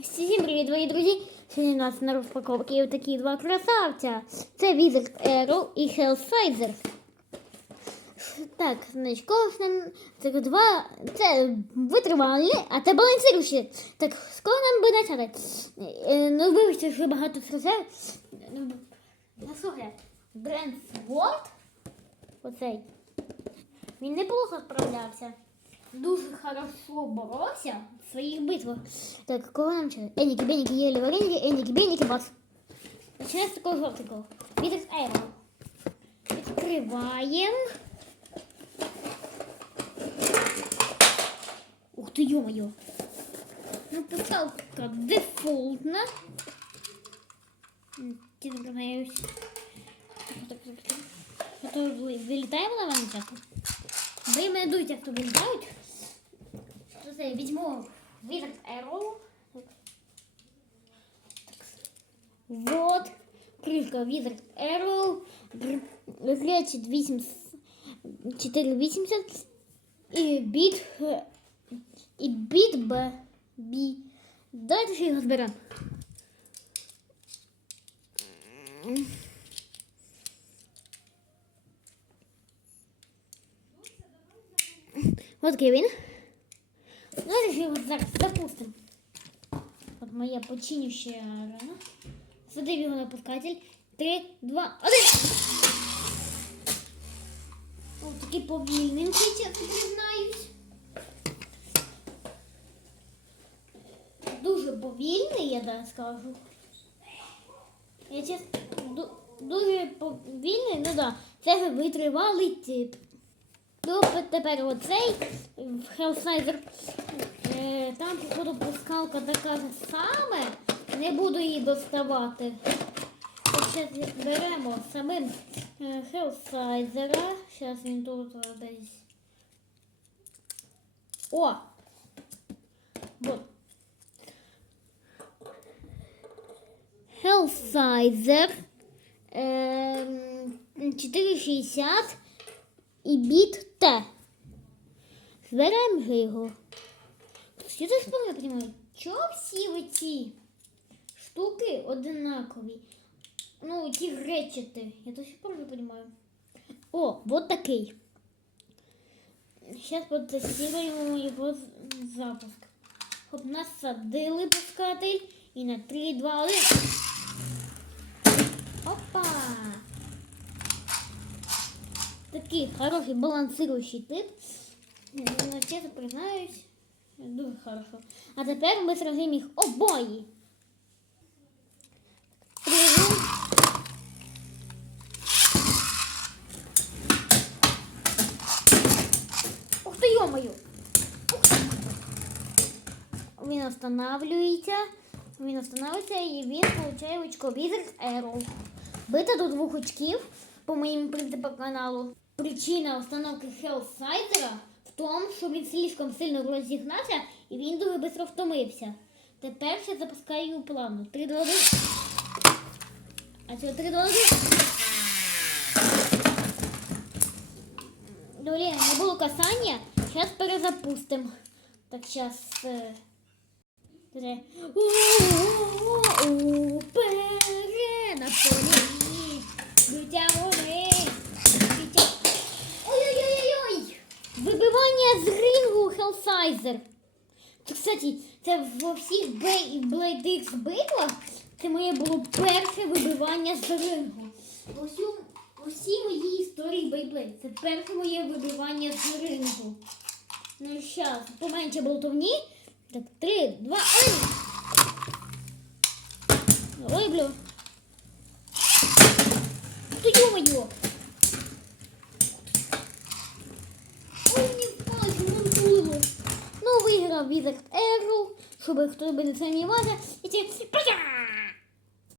Всім привіт, мої друзі! Сьогодні у нас на розпаковці такі два красавця. Це Wizard Arrow і Hellsizer. Так, значить, кожен це два. Це витривалі, а це балансируючі. Так, з кого нам би почати? Е, Ну, вибачте, що багато сказав. Послухай, бренд Sword, оцей, він неплохо справлявся. Дуже хорошо боровся в своїх битвах. Так, кого нам чекає? Еніки, Беніки, Єлі, Вареники, Еніки, Беніки, Бас. Починаємо з такого жовтого. Вітер Айрон. Відкриваємо. Ух ти, ё-моё. Ну, писалка дефолтна. М, Ті закриваюсь. Так, так, так. Ото ви- вилітає вона вам так? Ви мене дуйте, хто це? Візьму Wizard Arrow. Вот. Крышка Wizard Arrow. Речит 8 480 і біт і біт Б. Бі. Давайте ще його зберемо. От такий він. Давайте його зараз запустимо. От моя починюща рана. Садив його на пускатель. Три, два, один. Ось такий повільненький, чесно признаюсь. Дуже повільний, я так скажу. Я чесно, дуже повільний, ну да, це витривалий тип. Ну, тепер оцей в Hellsizer. Е, там, походу, пускалка така саме. Не буду її доставати. Зараз беремо самим е, Hellsizer. Зараз він тут е, десь. О! Вот. Ем, 460 і біт Т. Зберемо його. Я теж не розумію, чого всі ці штуки одинакові? Ну, ті речети. Я до сих пор не розумію. О, вот такий. Зараз потестуємо його запуск. Хоп, насадили пускатель. І на 3, 2, 1. Опа! Такий хороший балансируючий тип. Ну, чесно признаюсь, дуже хорошо. А тепер ми сразимо їх. Пригу. Ух ти, йо-моє! Він останавливається. Він останавливається і він получає очко Wizard Arrow. Бита до двох очків по моїм принципам каналу. Причина установки Hellsizer в тому, що він слишком сильно розігнався і він дуже швидко втомився. Тепер ще запускаю плану. 3 2 1. А 3 2 1. Блін, не було касання. Зараз перезапустимо. Так, зараз. Е... Три. На. Дитя вони. Дитя. Ой-ой-ой-ой! Вибивання з рингу Це, кстати, це во всіх X битвах це моє було перше вибивання з рингу. У всій моїй історії Beyblade це перше моє вибивання з рингу. Ну зараз, поменше болтовні. Так, три, два, один. Виблю. Ти ё-моё! Ой, не впало, не чтобы кто-то щоб хто би не сумнівався. І ці...